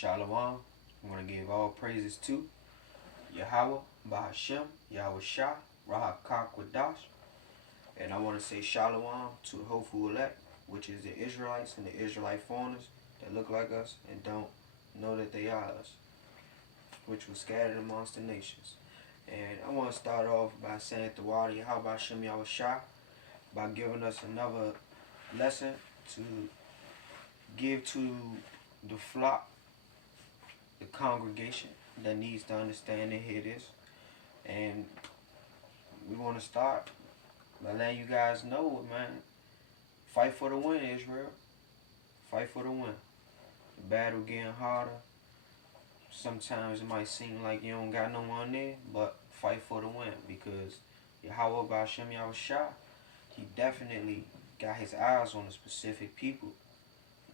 Shalom. I want to give all praises to Yahawah, Bahashem, Yahawashi, Rahakakwadash. And I want to say Shalom to the hopeful elect, which is the Israelites and the Israelite foreigners that look like us and don't know that they are us, which was scattered amongst the nations. And I want to start off by saying the word YAHAWASHI Yahawashi by giving us another lesson to give to the flock, the congregation that needs to understand and hear this. And we want to start by letting you guys know, man, fight for the win, Israel. Fight for the win. The battle getting harder. Sometimes it might seem like you don't got no one there, but fight for the win, because Yahawah Bahashem Yahawashi, he definitely got his eyes on a specific people.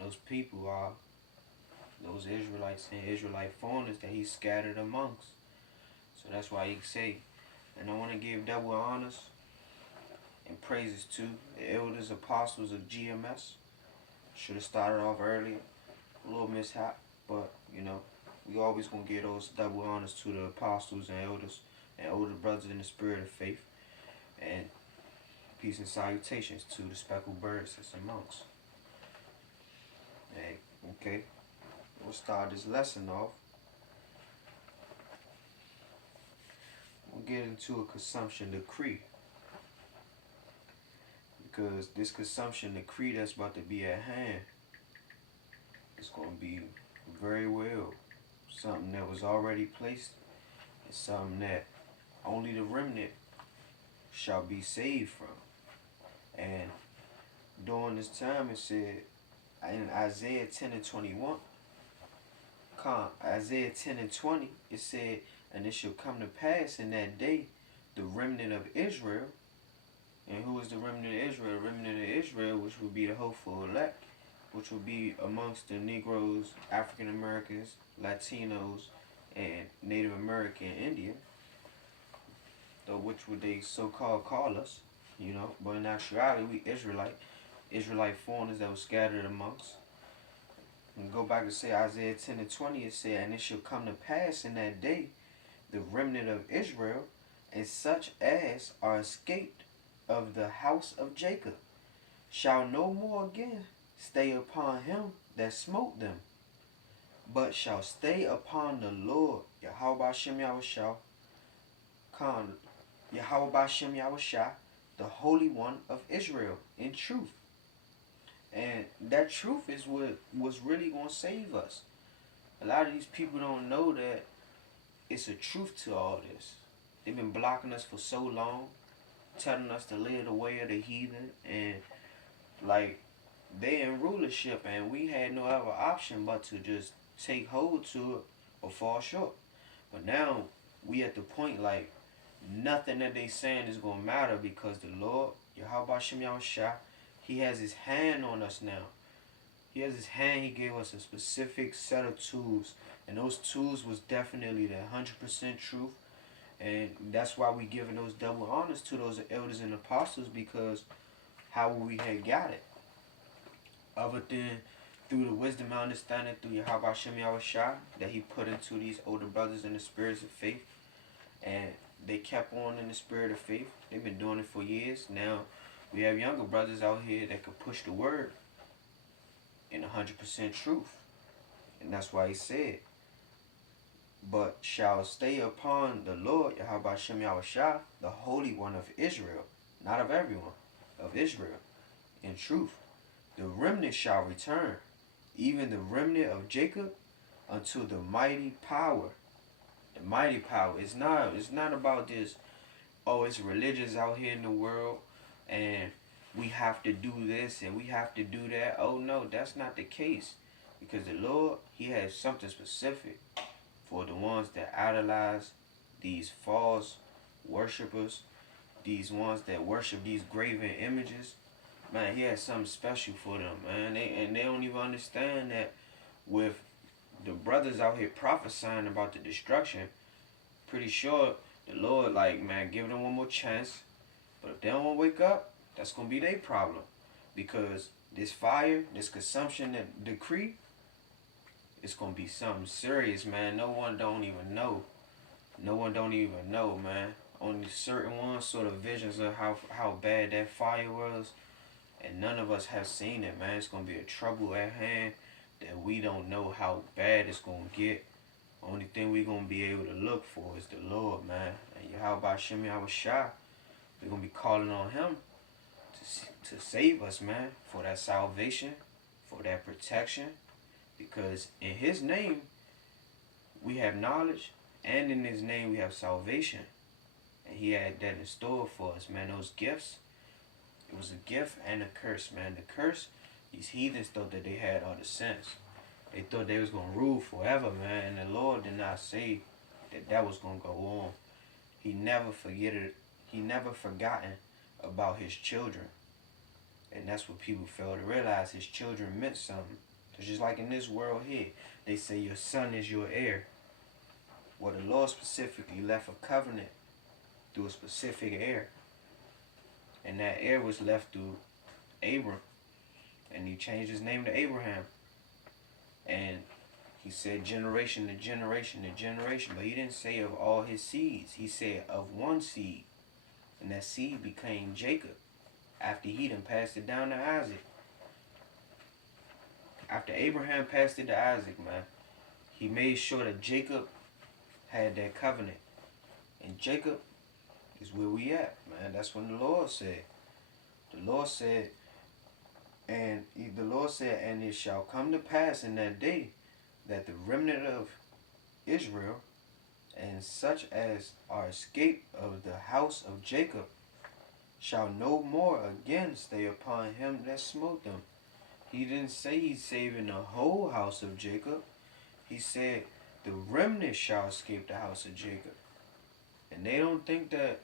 Those people are those Israelites and Israelite foreigners that he scattered amongst. So that's why he can say, and I want to give double honors and praises to the elders, apostles of GMS. Should have started off earlier, a little mishap, but you know, we always gonna give those double honors to the apostles and elders and older brothers in the spirit of faith. And peace and salutations to the speckled birds that's amongst. Hey, okay, we'll start this lesson off. We'll get into a consumption decree, because this consumption decree that's about to be at hand is going to be very well something that was already placed, and something that only the remnant shall be saved from. And during this time, it said in Isaiah 10 and 21, Isaiah 10 and 20, it said, and it shall come to pass in that day, the remnant of Israel. And who is the remnant of Israel? The remnant of Israel, which will be the hopeful elect, which will be amongst the Negroes, African Americans, Latinos, and Native American Indian, though which would they so-called call us, you know, but in actuality we Israelite foreigners that were scattered amongst. And go back and say Isaiah 10 and 20, it said, and it shall come to pass in that day, the remnant of Israel, and such as are escaped of the house of Jacob, shall no more again stay upon him that smote them, but shall stay upon the Lord, Yahawah Bahashem Yahawashi, Yahawah Bahashem Yahawashi, the Holy One of Israel, in truth. And that truth is what was really going to save us. A lot of these people don't know that it's a truth to all this. They've been blocking us for so long, telling us to live the way of the heathen, and like they in rulership, and we had no other option but to just take hold to it or fall short. But now we at the point like nothing that they saying is gonna matter, because the Lord, Yahawah Bahashem Yahawashi, he has his hand on us now. He has his hand. He gave us a specific set of tools, and those tools was definitely the 100% truth. And that's why we giving those double honors to those elders and apostles, because how we had got it, other than through the wisdom and understanding through Yahawah Bahashem Yahawashi that he put into these older brothers in the spirits of faith. And they kept on in the spirit of faith. They've been doing it for years. Now we have younger brothers out here that could push the word in 100% truth. And that's why he said, but shall stay upon the Lord, Yahawah Bahashem Yahawashi, the Holy One of Israel, not of everyone, of Israel, in truth. The remnant shall return, even the remnant of Jacob, unto the mighty power. The mighty power. It's not about this, oh, it's religious out here in the world, and we have to do this and we have to do that. Oh no, that's not the case. Because the Lord, he has something specific for the ones that idolize these false worshipers, these ones that worship these graven images. Man, he has something special for them, man. They don't even understand that with the brothers out here prophesying about the destruction, pretty sure the Lord, like, man, give them one more chance. But if they don't want to wake up, that's going to be their problem. Because this fire, this consumption decree it's gonna be something serious, man. No one don't even know. No one don't even know, man. Only certain ones sort of visions of how bad that fire was, and none of us have seen it, man. It's gonna be a trouble at hand that we don't know how bad it's gonna get. Only thing we gonna be able to look for is the Lord, man. And YAHAWASHI, we're gonna be calling on Him to save us, man, for that salvation, for that protection, because in His name we have knowledge, and in His name we have salvation, and He had that in store for us, man. Those gifts, it was a gift and a curse, man. The curse, these heathens thought that they had all the sense. They thought they was gonna rule forever, man, and the Lord did not say that was gonna go on. He never forgotten about His children. And that's what people fail to realize. His children meant something. It's just like in this world here, they say your son is your heir. Well, the Lord specifically left a covenant through a specific heir. And that heir was left through Abram. And He changed his name to Abraham. And He said generation to generation to generation. But He didn't say of all his seeds. He said of one seed. And that seed became Jacob. After he done passed it down to Isaac. After Abraham passed it to Isaac, man, He made sure that Jacob had that covenant. And Jacob is where we at, man. That's when the Lord said. The Lord said, and it shall come to pass in that day that the remnant of Israel and such as are escaped of the house of Jacob shall no more again stay upon him that smote them. He didn't say He's saving the whole house of Jacob. He said the remnant shall escape the house of Jacob. And they don't think that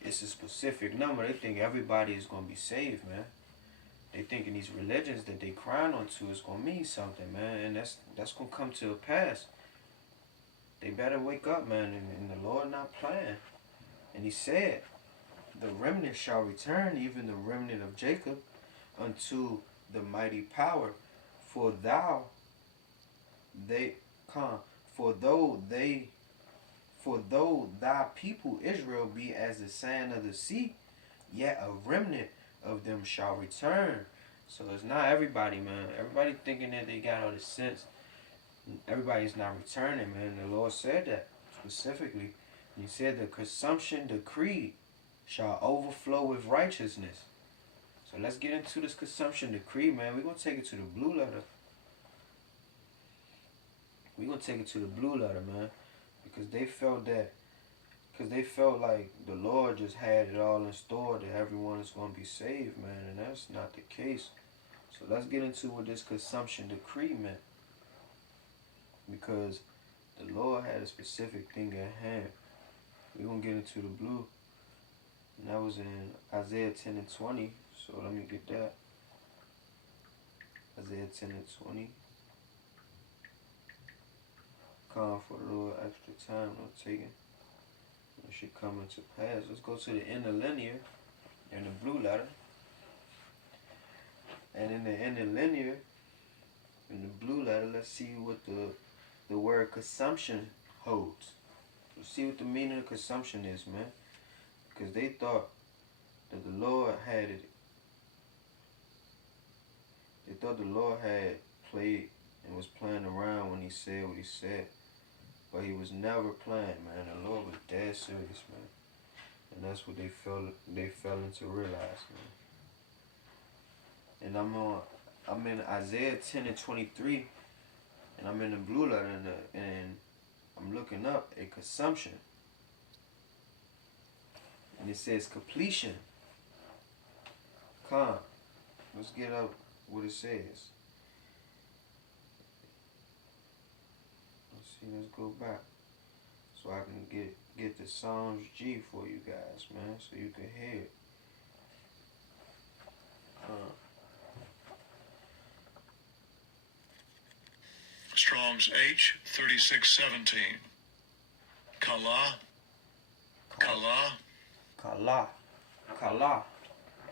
it's a specific number. They think everybody is going to be saved, man. They think in these religions that they crying onto is going to mean something, man. And that's going to come to a pass. They better wake up, man. And the Lord not playing. And He said, the remnant shall return, even the remnant of Jacob, unto the mighty power. For though thy people Israel be as the sand of the sea, yet a remnant of them shall return. So it's not everybody, man. Everybody thinking that they got all the sense. Everybody's not returning, man. The Lord said that specifically. He said the consumption decree shall overflow with righteousness. So let's get into this consumption decree, man. We're going to take it to the blue letter. We're going to take it to the blue letter, man. Because they felt like the Lord just had it all in store that everyone is going to be saved, man. And that's not the case. So let's get into what this consumption decree meant. Because the Lord had a specific thing at hand. We're going to get into the blue. And that was in Isaiah 10 and 20. So let me get that. Isaiah 10 and 20. Come for a little extra time, no taking. It should come into pass. Let's go to the interlinear in the blue letter. And in the interlinear, in the blue letter, let's see what the word consumption holds. Let's see what the meaning of consumption is, man. Because they thought that the Lord had it. They thought the Lord had played and was playing around when He said what He said. But He was never playing, man. The Lord was dead serious, man. And that's what they fell into realize, man. And I'm in Isaiah 10 and 23, and I'm in the blue letter, and I'm looking up a consumption. And it says completion. Let's get up what it says. Let's go back so I can get the Psalms G for you guys, man, so you can hear it. Strong's H 3617. Kala.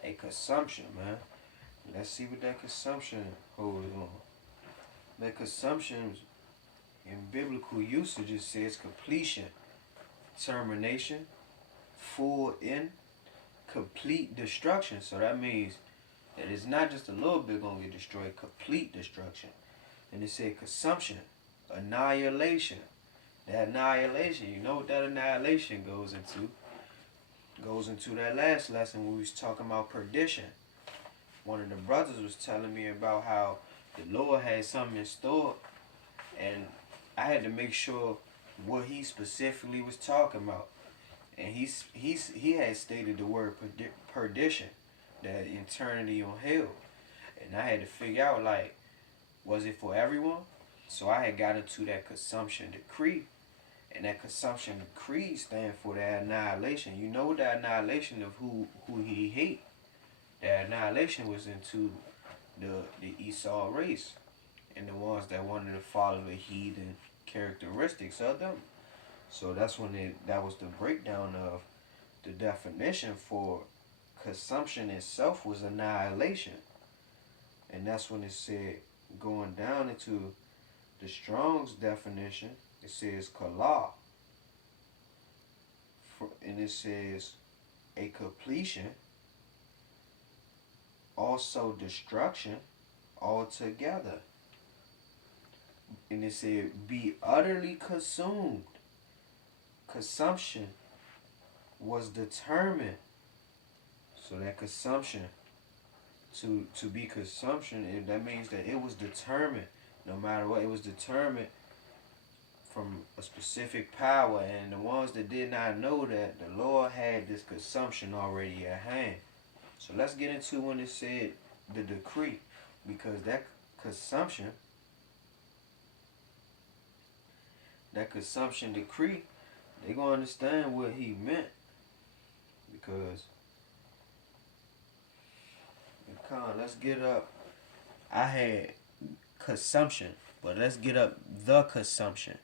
A consumption, man. Let's see what that consumption holds on. That consumption In biblical usage, it says completion, termination, full end, complete destruction. So that means that it's not just a little bit going to get destroyed, complete destruction. And it said consumption, annihilation. That annihilation, you know what that annihilation goes into? Goes into that last lesson when we was talking about perdition. One of the brothers was telling me about how the Lord had something in store, and I had to make sure what he specifically was talking about. And he had stated the word perdition, that eternity on hell. And I had to figure out, like, was it for everyone? So I had got into that consumption decree. And that consumption decree stands for that annihilation. You know the annihilation of who he hate. That annihilation was into the Esau race. And the ones that wanted to follow the heathen characteristics of them. So that's when that was the breakdown of the definition for consumption itself was annihilation. And that's when it said, going down into the Strong's definition, it says kala. And it says a completion, also destruction altogether. And it said be utterly consumed. Consumption was determined. So that consumption, to be consumption, that means that it was determined. No matter what, it was determined from a specific power. And the ones that did not know that, the Lord had this consumption already at hand. So let's get into when it said the decree, because that consumption decree, they're going to understand what he meant. Because, come on, let's get up. I had consumption, but let's get up the consumption.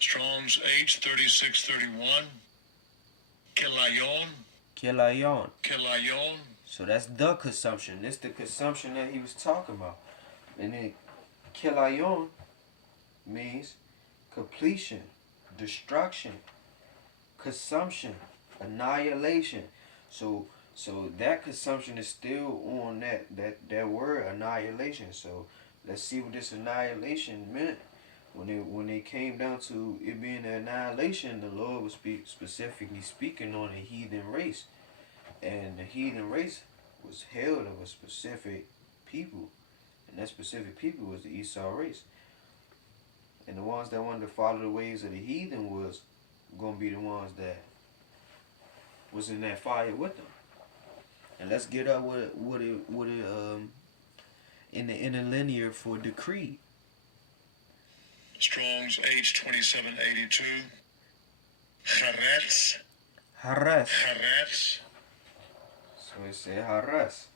Strong's H 3631. Kilayon. Kilayon. Kilayon. So that's the consumption. This the consumption that he was talking about. And then kilayon means completion, destruction, consumption, annihilation. So that consumption is still on that word annihilation. So let's see what this annihilation meant. When it came down to it being an annihilation, the Lord was specifically speaking on the heathen race. And the heathen race was held of a specific people. And that specific people was the Esau race. And the ones that wanted to follow the ways of the heathen was going to be the ones that was in that fire with them. And let's get up with it in the interlinear for decree. Strong's H 2782. Haretz. Haras. Haretz. So it said haras.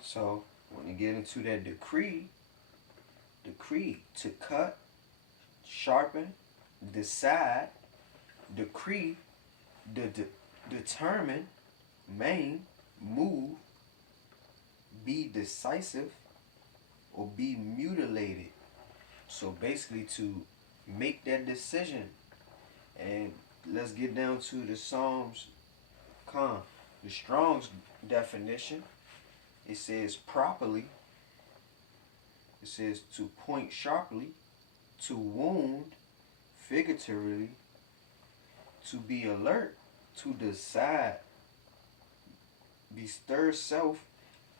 So when you get into that decree to cut, sharpen, decide, decree, determine, maim, move, be decisive, or be mutilated. So basically to make that decision. And let's get down to the Psalms, the Strong's definition. It says properly. It says to point sharply, to wound figuratively, to be alert, to decide, bestir self,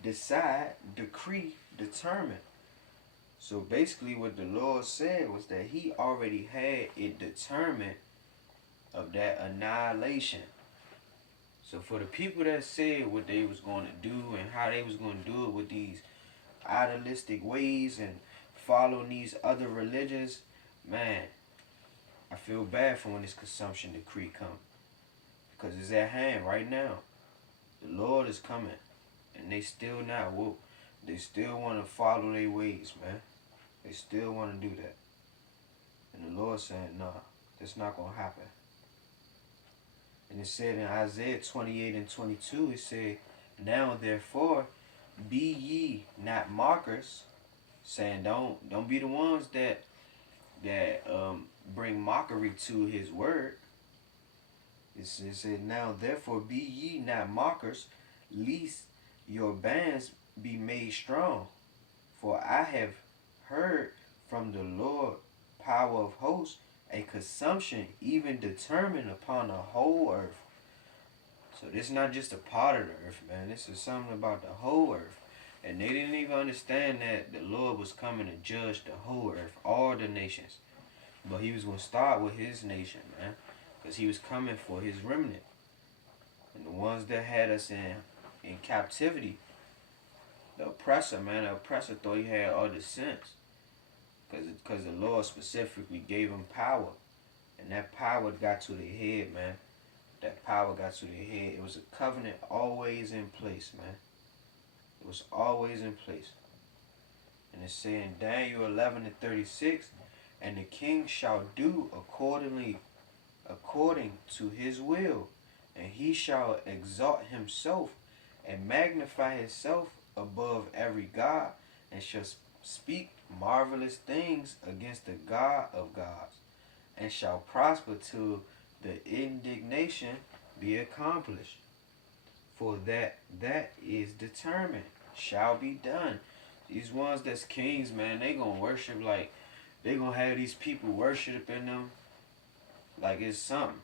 decide, decree, determine. So basically what the Lord said was that he already had it determined of that annihilation. So for the people that said what they was going to do and how they was going to do it with these idealistic ways and following these other religions, man, I feel bad for when this consumption decree comes. Because it's at hand right now. The Lord is coming. And they still not woke. They still want to follow their ways, man. They still want to do that. And the Lord saying, nah, that's not going to happen. And it said in Isaiah 28 and 22, it said, now therefore, be ye not mockers, saying don't be the ones that bring mockery to his word. It said, now therefore be ye not mockers, lest your bands be made strong. For I have heard from the Lord power of hosts, a consumption even determined upon the whole earth. So this is not just a part of the earth, man. This is something about the whole earth. And they didn't even understand that the Lord was coming to judge the whole earth, all the nations. But he was going to start with his nation, man. Because he was coming for his remnant. And the ones that had us in captivity, the oppressor, man, the oppressor thought he had all the sense. Because the Lord specifically gave him power. And that power got to their head, man. That power got to their head. It was a covenant always in place, man. It was always in place. And it's saying Daniel 11:36, and the king shall do according to his will, and he shall exalt himself and magnify himself above every god, and shall speak marvelous things against the God of gods, and shall prosper till the indignation be accomplished. For that is determined, shall be done. These ones that's kings, man, they gonna worship like, they gonna have these people worshiping them like it's something.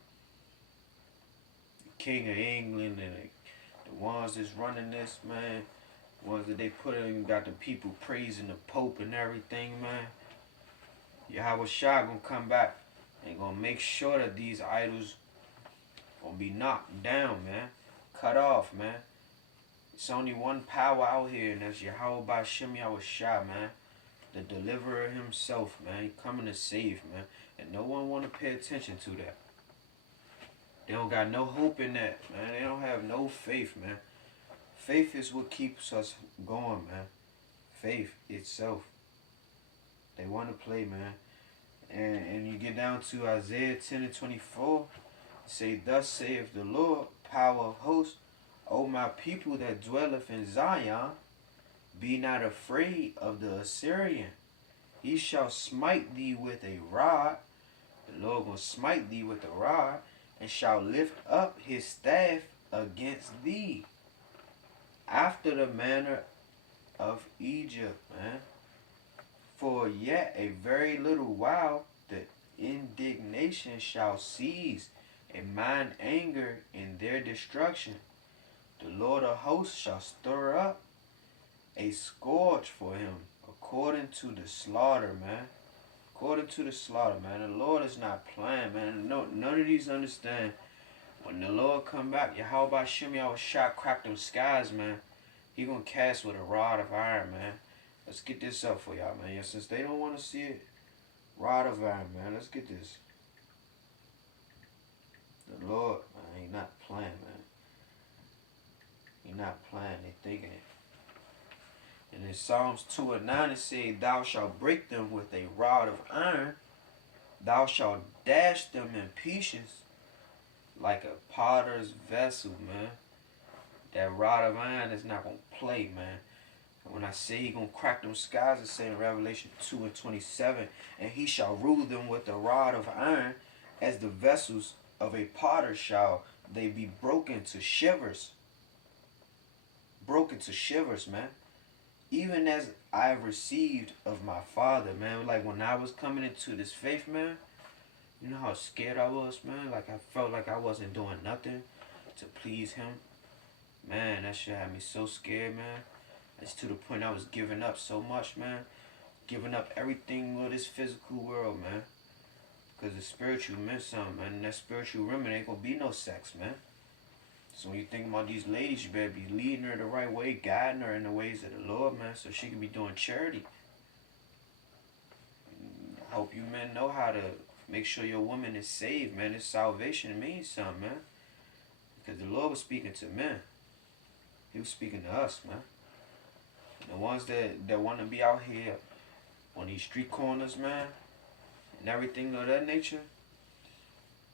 The King of England and the ones that's running this, man, ones that they put in, got the people praising the Pope and everything, man. YAHAWASHI gonna come back and gonna make sure that these idols gonna be knocked down, man. Cut off, man. It's only one power out here, and that's YAHAWASHI, man. The deliverer himself, man. He coming to save, man. And no one want to pay attention to that. They don't got no hope in that, man. They don't have no faith, man. Faith is what keeps us going, man. Faith itself. They want to play, man. And you get down to Isaiah 10:24. Say, thus saith the Lord, power of hosts, O my people that dwelleth in Zion, be not afraid of the Assyrian. He shall smite thee with a rod. The Lord will smite thee with a rod, and shall lift up his staff against thee, after the manner of Egypt, man. For yet a very little while the indignation shall cease, and mine anger in their destruction. The Lord of hosts shall stir up a scourge for him, according to the slaughter, man. According to the slaughter, man. The Lord is not playing, man. No, none of these understand. When the Lord come back, YAHAWASHI crack them skies, man. He gonna cast with a rod of iron, man. Let's get this up for y'all, man. Yeah, since they don't want to see it, rod of iron, man. Let's get this. The Lord, man, he not playing, man. He not playing. They thinking it. And in Psalms 2:9 it says, thou shalt break them with a rod of iron. Thou shalt dash them in pieces like a potter's vessel, man. That rod of iron is not going to play, man. And when I say he going to crack them skies, it says in Revelation 2:27, and he shall rule them with a rod of iron, as the vessels of a potter shall they be broken to shivers. Broken to shivers, man. Even as I received of my Father, man. Like when I was coming into this faith, man, you know how scared I was, man? Like I felt like I wasn't doing nothing to please him. Man, that shit had me so scared, man. It's to the point I was giving up so much, man. Giving up everything with this physical world, man. Because the spiritual meant something, man. And that spiritual realm, ain't gonna be no sex, man. So when you think about these ladies, you better be leading her the right way, guiding her in the ways of the Lord, man, so she can be doing charity. I hope you men know how to make sure your woman is saved, man. This salvation means something, man. Because the Lord was speaking to men. He was speaking to us, man. The ones that want to be out here on these street corners, man, and everything of that nature.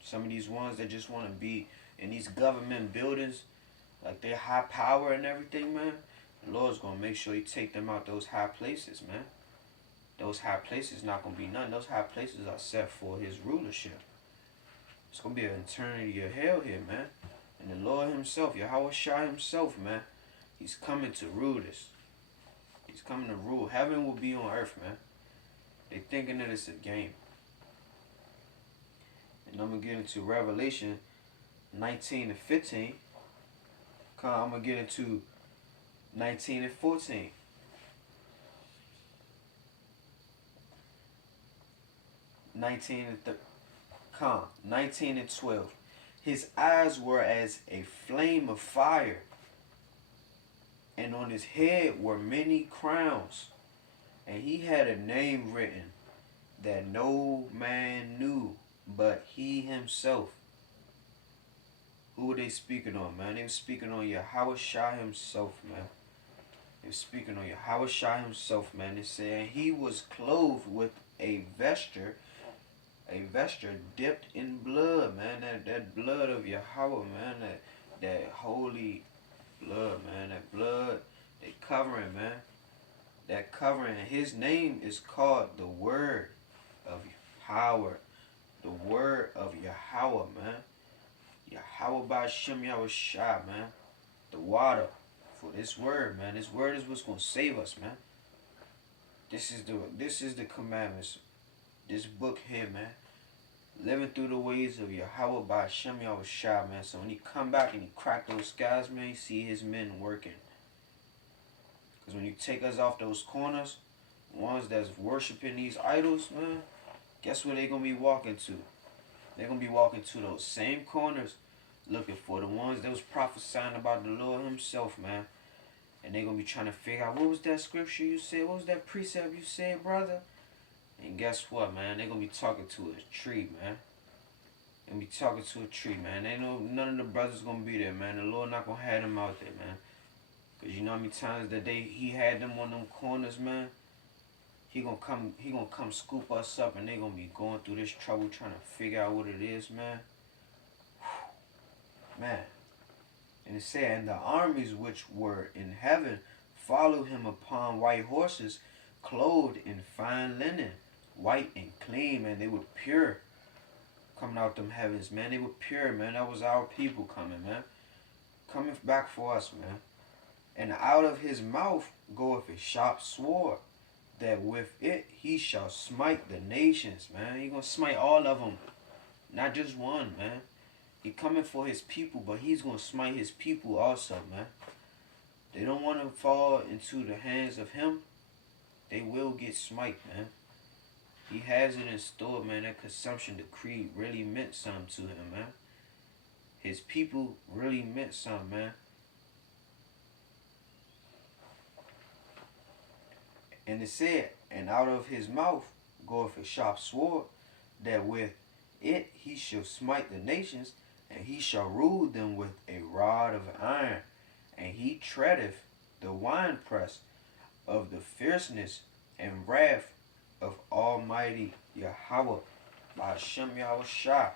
Some of these ones that just want to be in these government buildings, like they're high power and everything, man. The Lord's going to make sure he take them out those high places, man. those high places not going to be none. Those high places are set for his rulership. It's going to be an eternity of hell here, man. And the Lord himself, YAHAWASHI himself, man, he's coming to rule this. He's coming to rule. Heaven will be on earth, man. They thinking that it's a game. And I'm going to get into Revelation 19 and 15. I'm going to get into 19 and 14. Nineteen and 12. His eyes were as a flame of fire, and on his head were many crowns, and he had a name written that no man knew but he himself. Who were they speaking on, man? They were speaking on YAHAWASHI himself, man. They were speaking on YAHAWASHI himself, man. They said he was clothed with a vesture dipped in blood, man. That blood of Yahweh, man. That holy blood, man. That blood, that covering, man. That covering. His name is called the Word of Power. The Word of Yahweh, man. Yahweh by Shem YAHAWASHI, man. The water for this word, man. This word is what's gonna save us, man. This is the commandments. This book here, man. Living through the ways of Yahweh by Shem YAHAWASHI, man. So when he come back and he crack those skies, man, you see his men working. Because when you take us off those corners, ones that's worshiping these idols, man, guess where they going to be walking to? They're going to be walking to those same corners, looking for the ones that was prophesying about the Lord himself, man. And they're going to be trying to figure out, what was that scripture you said? What was that precept you said, brother? And guess what, man? They're going to be talking to a tree, man. They're going to be talking to a tree, man. They know none of the brothers going to be there, man. The Lord not going to have them out there, man. Because you know how many times that he had them on them corners, man? He gonna come scoop us up, and they going to be going through this trouble trying to figure out what it is, man. Whew. Man. And it said, and the armies which were in heaven followed him upon white horses, clothed in fine linen, white and clean, man. They were pure coming out them heavens, man. They were pure, man. That was our people coming, man. Coming back for us, man. And out of his mouth goeth a sharp sword, that with it he shall smite the nations, man. He gonna smite all of them, not just one, man. He coming for his people, but he's gonna smite his people also, man. They don't want to fall into the hands of him. They will get smite, man. He has it in store, man. That consumption decree really meant something to him, man. His people really meant something, man. And it said, and out of his mouth goeth a sharp sword, that with it he shall smite the nations, and he shall rule them with a rod of iron. And he treadeth the winepress of the fierceness and wrath of Almighty Yahweh by Shem YAHAWASHI.